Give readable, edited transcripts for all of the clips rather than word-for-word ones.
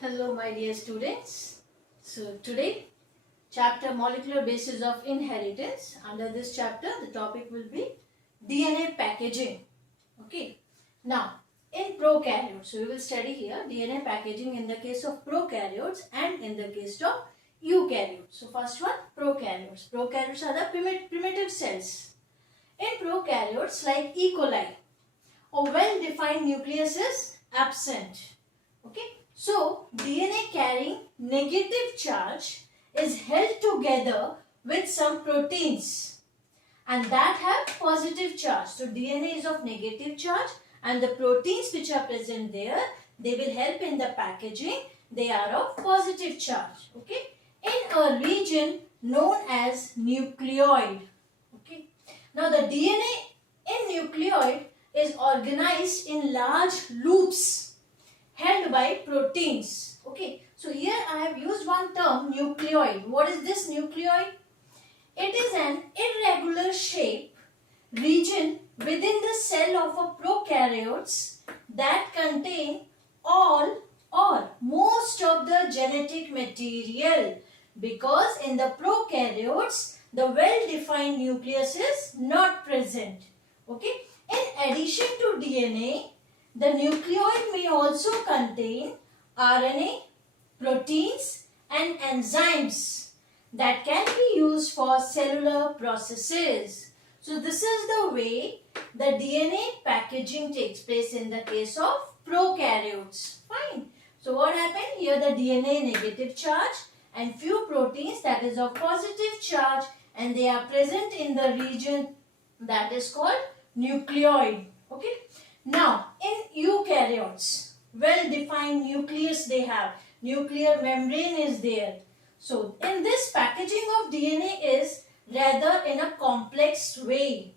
Hello my dear students. So today chapter molecular basis of inheritance. Under this chapter the topic will be DNA packaging. Okay. Now in prokaryotes, so we will study here DNA packaging in the case of prokaryotes and in the case of eukaryotes. So first one, prokaryotes. Prokaryotes are the primitive cells. In prokaryotes like E. coli, a well-defined nucleus is absent. Okay. So, DNA carrying negative charge is held together with some proteins and that have positive charge. So, DNA is of negative charge and the proteins which are present there, they will help in the packaging. They are of positive charge. Okay. In a region known as nucleoid. Okay. Now, the DNA in nucleoid is organized in large loops held by proteins. Okay, so here I have used one term, nucleoid. What is this nucleoid? It is an irregular shape region within the cell of a prokaryotes that contain all or most of the genetic material, because in the prokaryotes the well-defined nucleus is not present. Okay, in addition to DNA, the nucleoid may also contain RNA, proteins and enzymes that can be used for cellular processes. So this is the way the DNA packaging takes place in the case of prokaryotes. Fine. So what happened? Here the DNA negative charge and few proteins that is of positive charge, and they are present in the region that is called nucleoid. Okay. Now, in eukaryotes, well-defined nucleus they have. Nuclear membrane is there. So, in this packaging of DNA is rather in a complex way.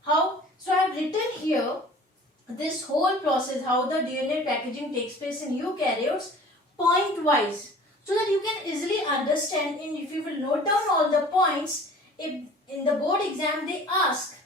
How? So, I have written here this whole process, how the DNA packaging takes place in eukaryotes point-wise, so that you can easily understand. And if you will note down all the points, if in the board exam they ask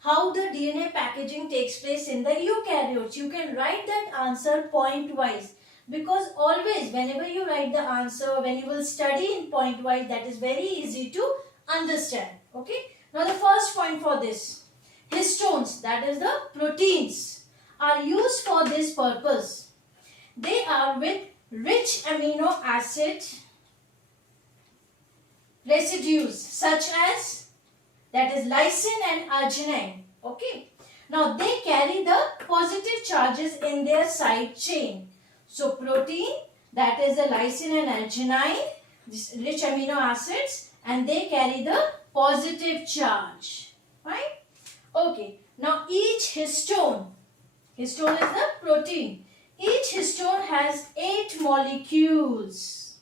how the DNA packaging takes place in the eukaryotes, you can write that answer point-wise, because always whenever you write the answer, when you will study in point-wise, that is very easy to understand. Okay. Now the first point for this, histones, that is the proteins, are used for this purpose. They are with rich amino acid residues such as that is lysine and arginine. Okay. Now they carry the positive charges in their side chain. So protein, that is the lysine and arginine, this rich amino acids, and they carry the positive charge. Right? Okay. Now each histone is the protein. Each histone has 8 molecules.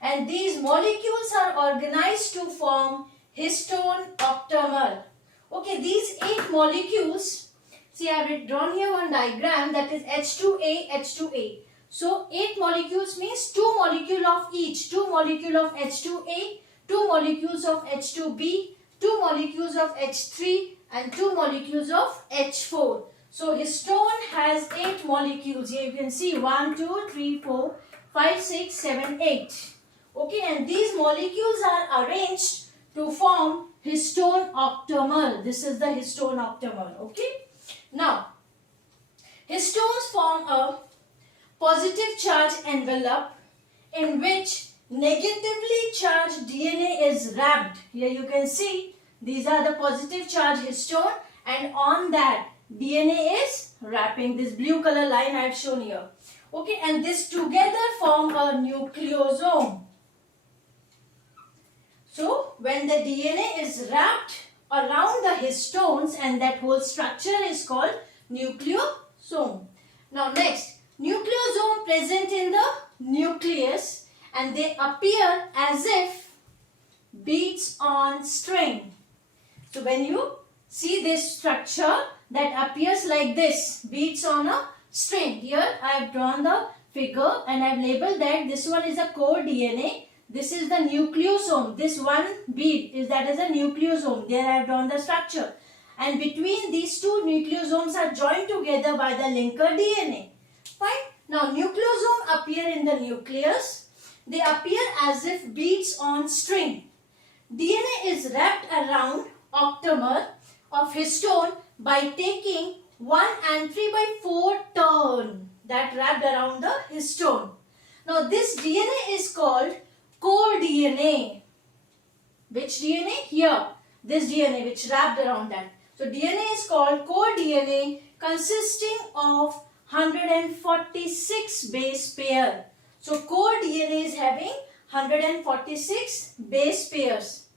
And these molecules are organized to form histone octamer. Okay, these 8 molecules, see I have drawn here one diagram, that is H2A, H2A. So 8 molecules means 2 molecules of each, 2 molecules of H2A, 2 molecules of H2B, 2 molecules of H3 and 2 molecules of H4. So histone has 8 molecules. Here you can see 1, 2, 3, 4, 5, 6, 7, 8. Okay, and these molecules are arranged to form histone octamer. This is the histone octamer. Okay. Now, histones form a positive charge envelope in which negatively charged DNA is wrapped. Here you can see these are the positive charge histone, and on that DNA is wrapping. This blue color line I have shown here. Okay, and this together form a nucleosome. So, when the DNA is wrapped around the histones, and that whole structure is called nucleosome. Now next, nucleosome present in the nucleus, and they appear as if beads on string. So when you see this structure that appears like this, beads on a string. Here I have drawn the figure and I have labeled that this one is a core DNA. This is the nucleosome. This one bead is that is a nucleosome. There I have drawn the structure. And between these two nucleosomes are joined together by the linker DNA. Fine. Now nucleosome appear in the nucleus. They appear as if beads on string. DNA is wrapped around octamer of histone by taking 1 and 3 by 4 turn that wrapped around the histone. Now this DNA is called core DNA. Which DNA? Here. This DNA which wrapped around that. So DNA is called core DNA consisting of 146 base pair. So core DNA is having 146 base pairs.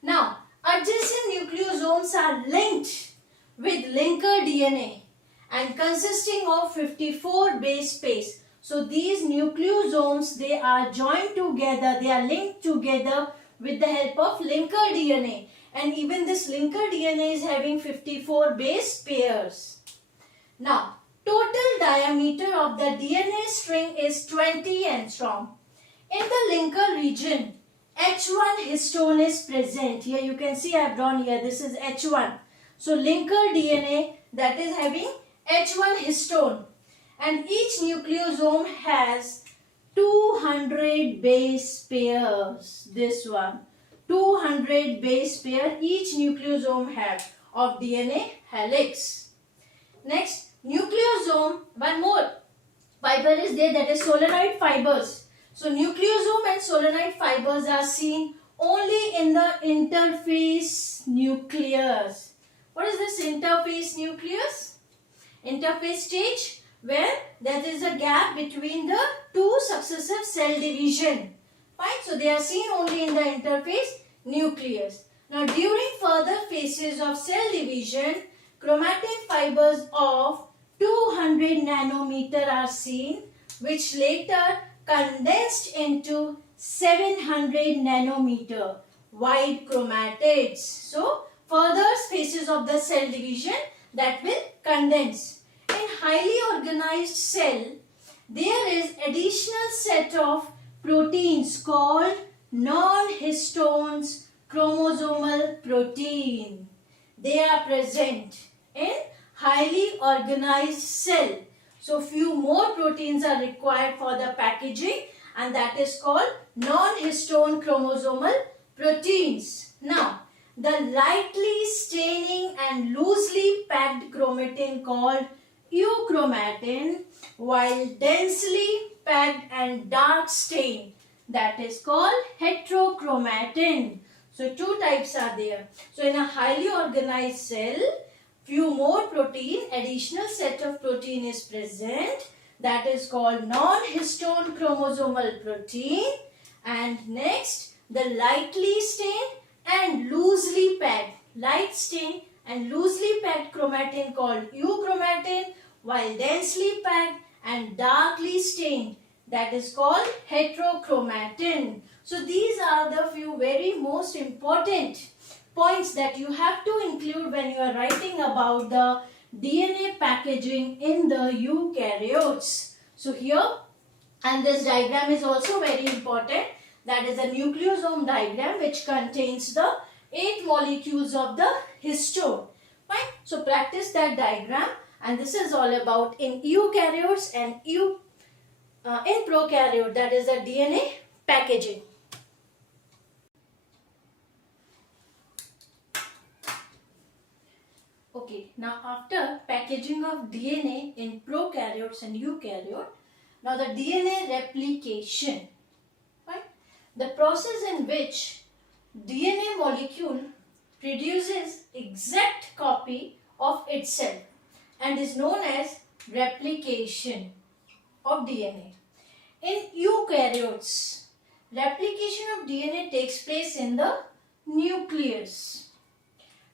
Now adjacent nucleosomes are linked with linker DNA and consisting of 54 base pairs. So these nucleosomes, they are joined together, they are linked together with the help of linker DNA. And even this linker DNA is having 54 base pairs. Now total diameter of the DNA string is 20 angstrom. In the linker region, H1 histone is present. Here you can see I have drawn here. This is H1. So linker DNA that is having H1 histone. And each nucleosome has 200 base pairs. This one. 200 base pair each nucleosome have of DNA helix. Next, nucleosome, one more fiber is there, that is solenoid fibers. So nucleosome and solenoid fibers are seen only in the interface nucleus. What is this interface nucleus? Interface stage where there is a gap between the two successive cell division. Fine. So they are seen only in the interface nucleus. Now during further phases of cell division, chromatin fibers of 200 nanometer are seen, which later condensed into 700 nanometer wide chromatids. So further phases of the cell division that will condense. In highly organized cell, there is additional set of proteins called non-histones chromosomal protein. They are present in highly organized cell. So few more proteins are required for the packaging, and that is called non-histone chromosomal proteins. Now the lightly staining and loosely packed chromatin called euchromatin, while densely packed and dark stained, that is called heterochromatin. So two types are there. So in a highly organized cell, few more protein, additional set of protein is present, that is called non-histone chromosomal protein. And next, the lightly stained and loosely packed, light stained and loosely packed chromatin called euchromatin, while densely packed and darkly stained, that is called heterochromatin. So these are the few very most important points that you have to include when you are writing about the DNA packaging in the eukaryotes. So here, and this diagram is also very important, that is a nucleosome diagram which contains the 8 molecules of the histone. Fine. So practice that diagram, and this is all about in eukaryotes and in prokaryote, that is the DNA packaging. Okay, now after packaging of DNA in prokaryotes and eukaryote, now the DNA replication. Right? The process in which DNA molecule produces exact copy of itself and is known as replication of DNA. In eukaryotes, replication of DNA takes place in the nucleus.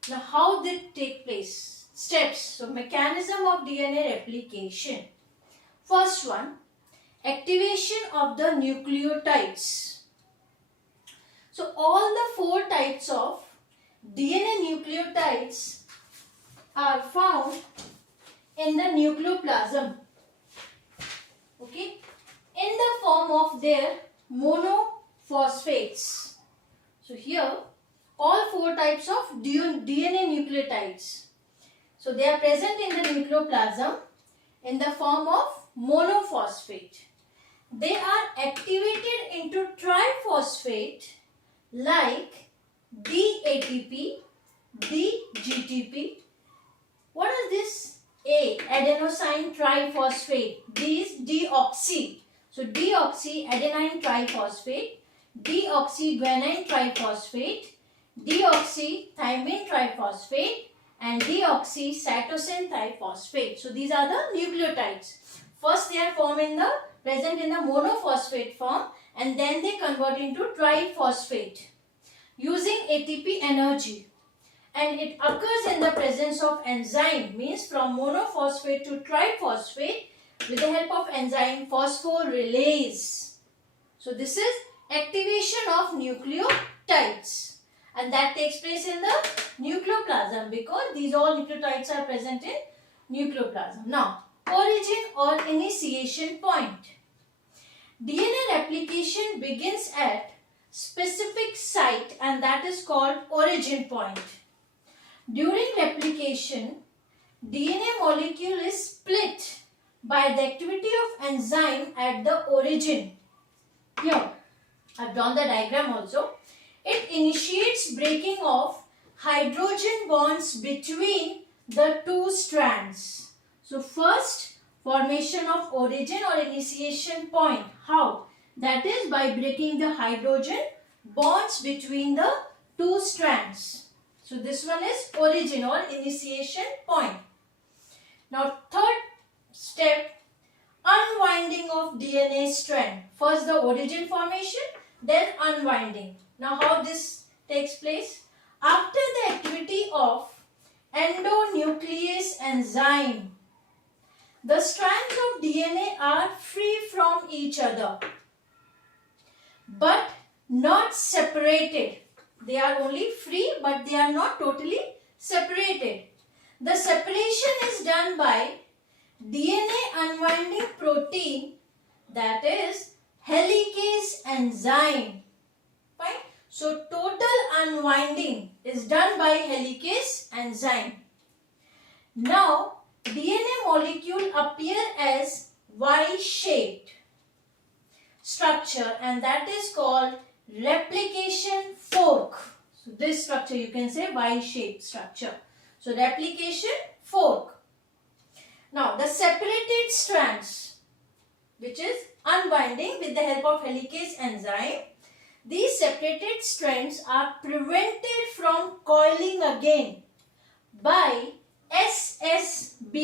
Now how did it take place? Steps. So mechanism of DNA replication. First one, activation of the nucleotides. So all the 4 types of DNA nucleotides are found in the nucleoplasm. Okay, in the form of their monophosphates. So here all 4 types of DNA nucleotides. So they are present in the nucleoplasm in the form of monophosphate. They are activated into triphosphate like DATP, DGTP. What is this? A, adenosine triphosphate. D is deoxy. So deoxy adenine triphosphate, deoxyguanine triphosphate, deoxythymine triphosphate, and deoxycytosine triphosphate. So these are the nucleotides. First they are present in the monophosphate form, and then they convert into triphosphate using ATP energy. And it occurs in the presence of enzyme, means from monophosphate to triphosphate with the help of enzyme phosphorylase. So this is activation of nucleotides, and that takes place in the nucleoplasm because these all nucleotides are present in nucleoplasm. Now, origin or initiation point. DNA replication begins at specific site, and that is called origin point. During replication, DNA molecule is split by the activity of enzyme at the origin. Here, I have drawn the diagram also. It initiates breaking of hydrogen bonds between the two strands. So, first formation of origin or initiation point. How? That is by breaking the hydrogen bonds between the two strands. So, this one is origin or initiation point. Now, third step, unwinding of DNA strand. First the origin formation, then unwinding. Now, how this takes place? After the activity of endonuclease enzyme, the strands of DNA are free from each other but not separated. They are only free but they are not totally separated. The separation is done by DNA unwinding protein, that is helicase enzyme. Fine. So total unwinding is done by helicase enzyme. Now DNA molecule appear as Y-shaped structure, and that is called replication fork. So this structure you can say Y-shaped structure. So replication fork. Now the separated strands, which is unwinding with the help of helicase enzyme, these separated strands are prevented from coiling again by SSBP.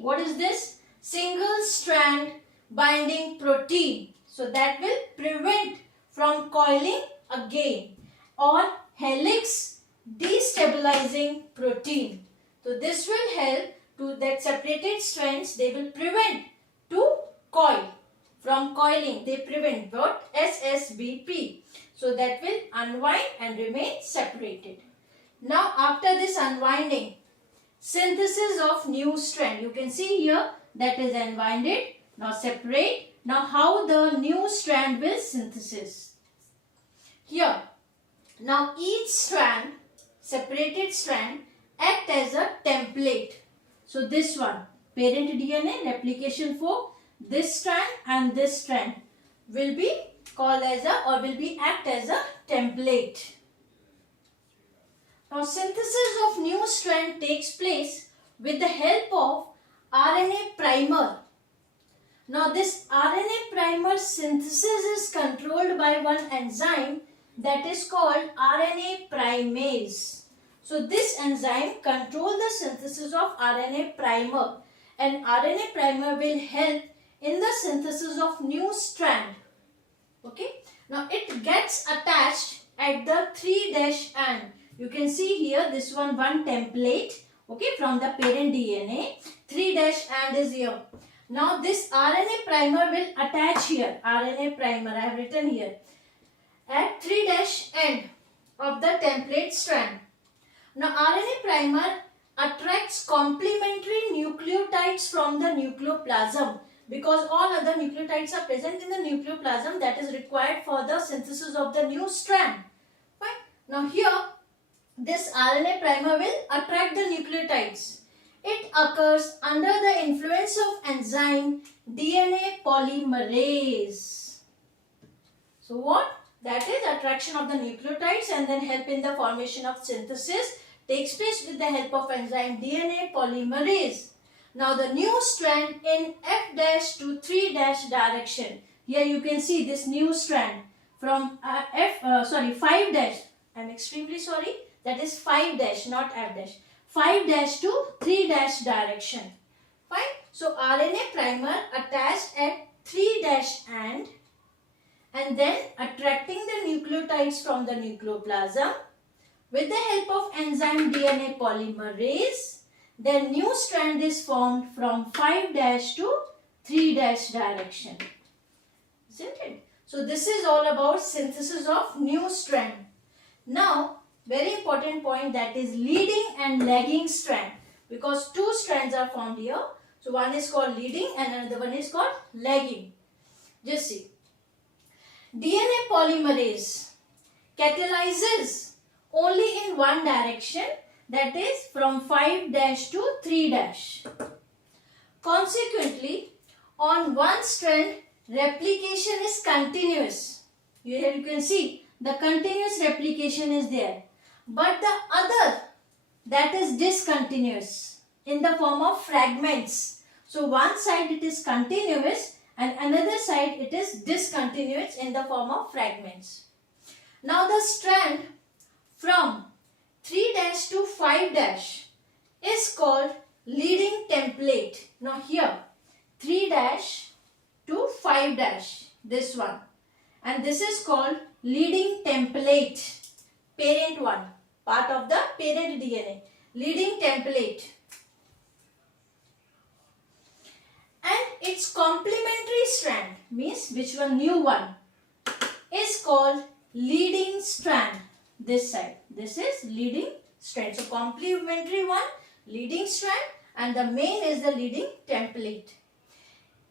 What is this? Single strand binding protein. So that will prevent from coiling again, or helix destabilizing protein. So this will help to that separated strands, they will prevent to coil. From coiling they prevent what? SSBP. So that will unwind and remain separated. Now after this unwinding, synthesis of new strand. You can see here that is unwinded. Now separate. Now how the new strand will synthesis. Here. Now each strand, separated strand, act as a template. So this one, parent DNA, replication fork, this strand and this strand will be called as a, or will be act as a template. Now synthesis of new strand takes place with the help of RNA primer. Now this RNA primer synthesis is controlled by one enzyme that is called RNA primase. So this enzyme controls the synthesis of RNA primer, and RNA primer will help in the synthesis of new strand. Okay. Now it gets attached at the 3' end. You can see here this one template. Okay, from the parent DNA. 3' end is here. Now this RNA primer will attach here. RNA primer I have written here at 3' end of the template strand. Now RNA primer attracts complementary nucleotides from the nucleoplasm, because all other nucleotides are present in the nucleoplasm that is required for the synthesis of the new strand. Fine. Now here this RNA primer will attract the nucleotides, It occurs under the influence of enzyme DNA polymerase. So what? That is attraction of the nucleotides and then help in the formation of synthesis takes place with the help of enzyme DNA polymerase. Now the new strand in F' to 3' direction. Here you can see this new strand from 5'. I'm extremely sorry. That is 5' not F'. 5' to 3' direction. Fine. So RNA primer attached at 3' end and then attracting the nucleotides from the nucleoplasm with the help of enzyme DNA polymerase. Then new strand is formed from 5' to 3' direction. Isn't it? So this is all about synthesis of new strand. Now very important point, that is leading and lagging strand, because two strands are formed here. So one is called leading and another one is called lagging. Just see. DNA polymerase catalyzes only in one direction, that is from 5' to 3'. Consequently, on one strand replication is continuous. Here you can see the continuous replication is there. But the other, that is discontinuous in the form of fragments. So one side it is continuous and another side it is discontinuous in the form of fragments. Now the strand from 3' to 5' is called leading template. Now here 3' to 5', this one, and this is called leading template. Parent one, part of the parent DNA, leading template. And its complementary strand, means which one, new one, is called leading strand. This side, this is leading strand. So complementary one, leading strand, and the main is the leading template.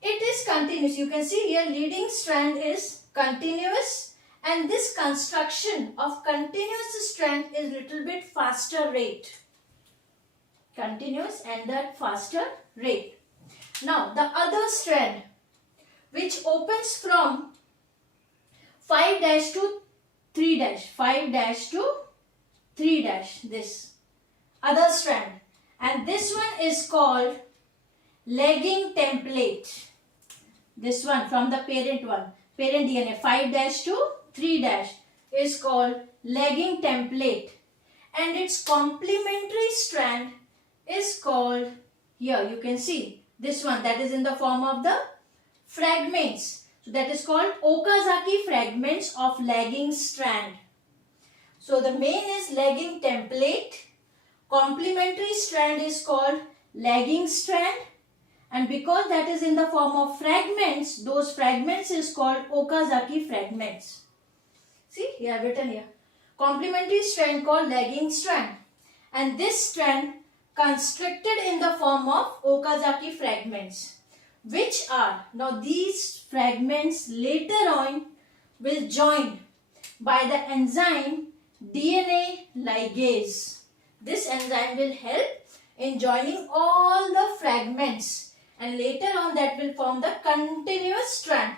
It is continuous. You can see here leading strand is continuous. And this construction of continuous strand is little bit faster rate. Continuous and that faster rate. Now the other strand which opens from 5' to 3', 5' to 3', this other strand. And this one is called lagging template. This one from the parent one, parent DNA, 5' to 3' is called lagging template, and its complementary strand is called, here you can see this one, that is in the form of the fragments. So that is called Okazaki fragments of lagging strand. So the main is lagging template, complementary strand is called lagging strand, and because that is in the form of fragments, those fragments is called Okazaki fragments. See, here I have written here. Complementary strand called lagging strand. And this strand constructed in the form of Okazaki fragments. Which are, now these fragments later on will join by the enzyme DNA ligase. This enzyme will help in joining all the fragments. And later on that will form the continuous strand.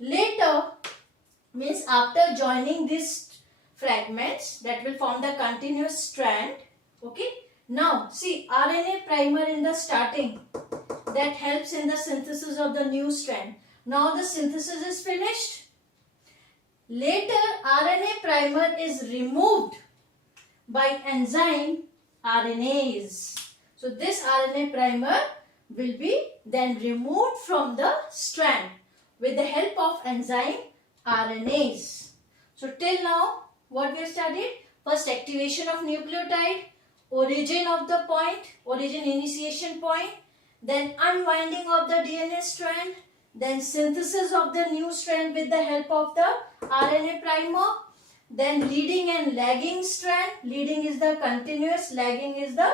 Later, means after joining these fragments, that will form the continuous strand. Okay. Now see, RNA primer in the starting, that helps in the synthesis of the new strand. Now the synthesis is finished. Later RNA primer is removed by enzyme RNase. So this RNA primer will be then removed from the strand with the help of enzyme RNase. So till now what we have studied? First, activation of nucleotide, origin of the point, origin initiation point, then unwinding of the DNA strand, then synthesis of the new strand with the help of the RNA primer, then leading and lagging strand. Leading is the continuous, lagging is the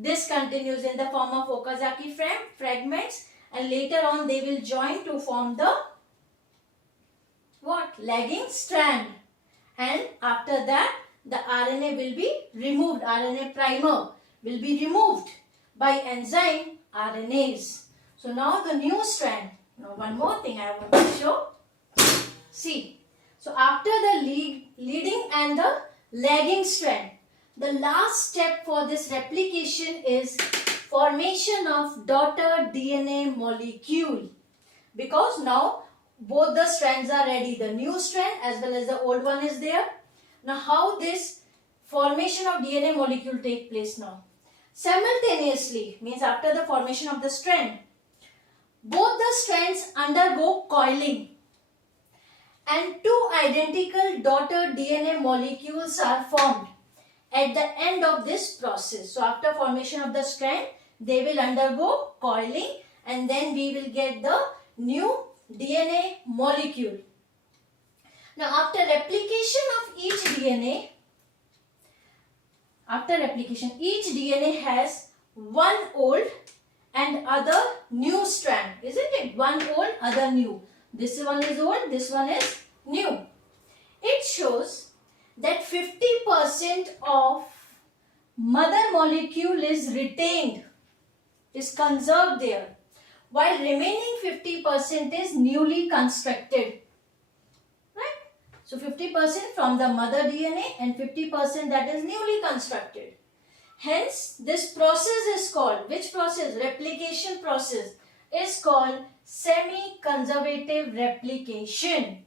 discontinuous in the form of Okazaki fragments, and later on they will join to form the what? Lagging strand. And after that the RNA will be removed, RNA primer will be removed by enzyme RNAs. So now the new strand. Now one more thing I want to show. See. So after the leading and the lagging strand, the last step for this replication is formation of daughter DNA molecule. Because now both the strands are ready. The new strand as well as the old one is there. Now how this formation of DNA molecule take place now? Simultaneously, means after the formation of the strand, both the strands undergo coiling and two identical daughter DNA molecules are formed at the end of this process. So after formation of the strand, they will undergo coiling and then we will get the new DNA molecule. Now after replication of each DNA, each DNA has one old and other new strand, isn't it? One old, other new. This one is old, this one is new. It shows that 50% of mother molecule is retained, is conserved there, while remaining 50% is newly constructed. Right? So 50% from the mother DNA and 50% that is newly constructed. Hence, this process is called, which process? Replication process is called semi-conservative replication,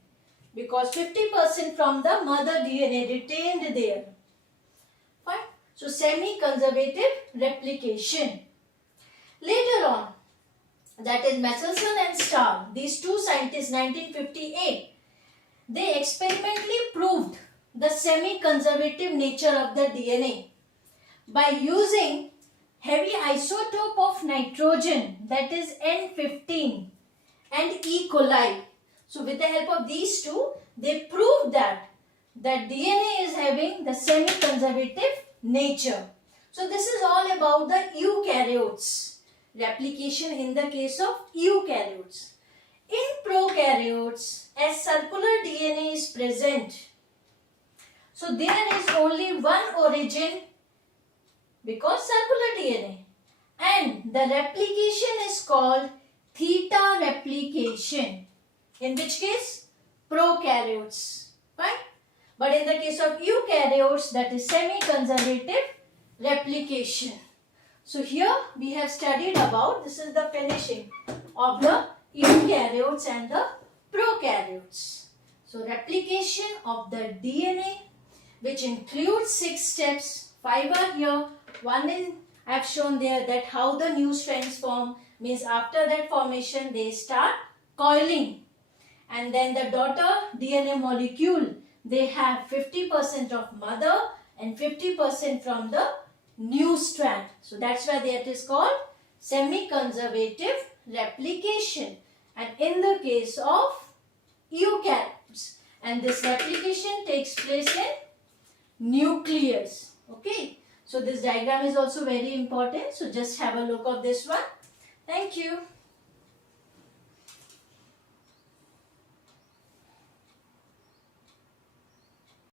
because 50% from the mother DNA retained there. Fine. So semi-conservative replication. Later on, that is Michelson and Starr, these two scientists, 1958, they experimentally proved the semi-conservative nature of the DNA by using heavy isotope of nitrogen, that is N15, and E. coli. So with the help of these two, they proved that DNA is having the semi-conservative nature. So this is all about the eukaryotes, replication in the case of eukaryotes. In prokaryotes, as circular DNA is present, so there is only one origin because circular DNA, and the replication is called theta replication. In which case? Prokaryotes. Fine. But in the case of eukaryotes, that is semi-conservative replication. So here we have studied about, this is the finishing of the eukaryotes and the prokaryotes. So replication of the DNA, which includes 6 steps. 5 are here. One in I have shown there, that how the new strands form, means after that formation they start coiling. And then the daughter DNA molecule, they have 50% of mother and 50% from the new strand. So that's why that is called semi-conservative replication. And in the case of eukaryotes, and this replication takes place in nucleus. Okay. So this diagram is also very important. So just have a look of this one. Thank you.